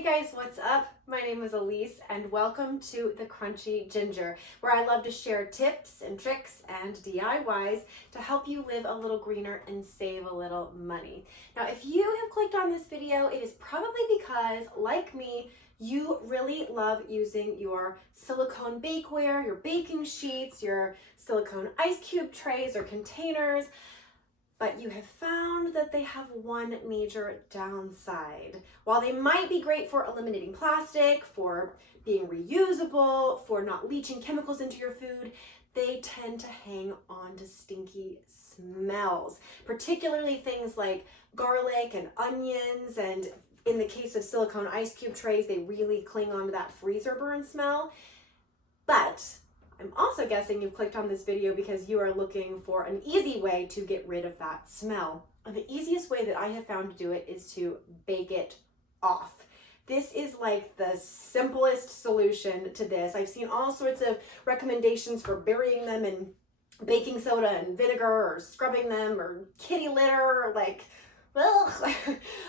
Hey guys, what's up? My name is Elise and welcome to The Crunchy Ginger, where I love to share tips and tricks and DIYs to help you live a little greener and save a little money. Now, if you have clicked on this video, it is probably because, like me, you really love using your silicone bakeware, your baking sheets, your silicone ice cube trays or containers, but you have found that they have one major downside. While they might be great for eliminating plastic, for being reusable, for not leaching chemicals into your food, they tend to hang on to stinky smells, particularly things like garlic and onions, and in the case of silicone ice cube trays, they really cling on to that freezer burn smell. But I'm also guessing you've clicked on this video because you are looking for an easy way to get rid of that smell. And the easiest way that I have found to do it is to bake it off. This is like the simplest solution to this. I've seen all sorts of recommendations for burying them in baking soda and vinegar, or scrubbing them, or kitty litter, or like, well,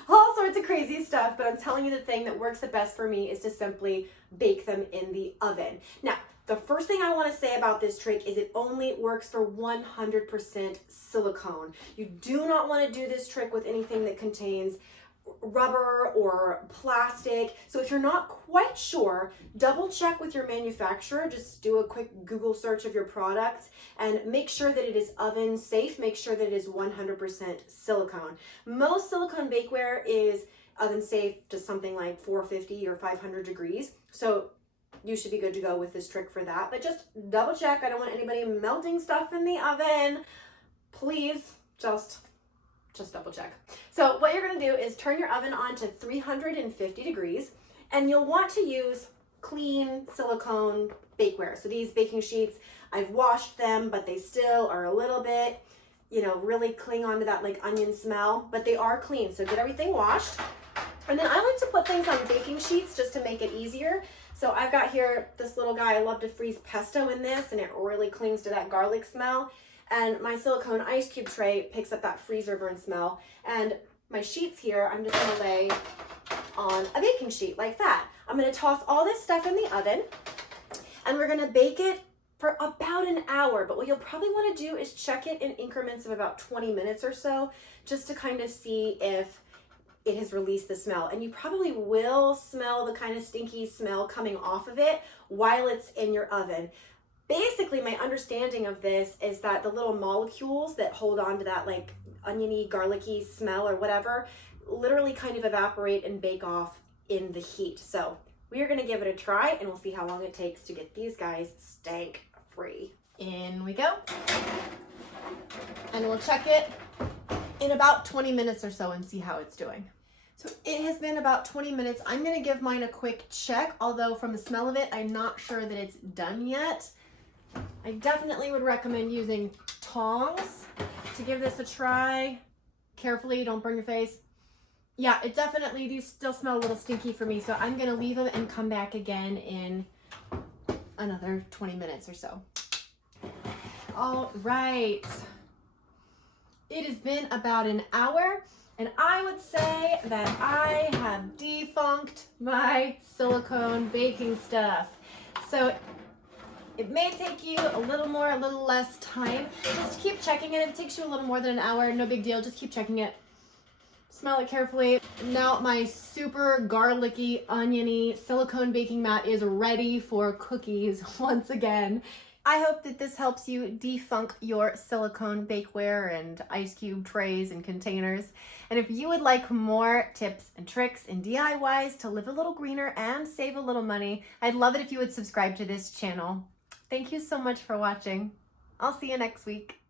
all sorts of crazy stuff. But I'm telling you, the thing that works the best for me is to simply bake them in the oven. Now, the first thing I want to say about this trick is it only works for 100% silicone. You do not want to do this trick with anything that contains rubber or plastic. So if you're not quite sure, double check with your manufacturer. Just do a quick Google search of your product and make sure that it is oven safe. Make sure that it is 100% silicone. Most silicone bakeware is oven safe to something like 450 or 500 degrees. So you should be good to go with this trick for that, but just double check. I don't want anybody melting stuff in the oven. Please just double check. So what you're gonna do is turn your oven on to 350 degrees, and you'll want to use clean silicone bakeware. So these baking sheets, I've washed them, but they still are a little bit, really cling onto that like onion smell, but they are clean. So get everything washed. And then I like to put things on baking sheets just to make it easier. So I've got here this little guy. I love to freeze pesto in this, and it really clings to that garlic smell. And my silicone ice cube tray picks up that freezer burn smell. And my sheets here, I'm just gonna lay on a baking sheet like that. I'm gonna toss all this stuff in the oven, and we're gonna bake it for about an hour. But what you'll probably wanna do is check it in increments of about 20 minutes or so, just to kind of see if it has released the smell. And you probably will smell the kind of stinky smell coming off of it while it's in your oven. Basically, my understanding of this is that the little molecules that hold on to that like oniony, garlicky smell or whatever literally kind of evaporate and bake off in the heat. So we are gonna give it a try, and we'll see how long it takes to get these guys stank free. In we go. And we'll check it in about 20 minutes or so and see how it's doing. So it has been about 20 minutes. I'm gonna give mine a quick check, although from the smell of it, I'm not sure that it's done yet. I definitely would recommend using tongs to give this a try. Carefully, don't burn your face. Yeah, it definitely, these still smell a little stinky for me, so I'm gonna leave them and come back again in another 20 minutes or so. All right. It has been about an hour, and I would say that I have defunked my silicone baking stuff. So it may take you a little more, a little less time. Just keep checking it. If it takes you a little more than an hour, no big deal. Just keep checking it. Smell it carefully. Now my super garlicky, oniony silicone baking mat is ready for cookies once again. I hope that this helps you defunk your silicone bakeware and ice cube trays and containers. And if you would like more tips and tricks and DIYs to live a little greener and save a little money, I'd love it if you would subscribe to this channel. Thank you so much for watching. I'll see you next week.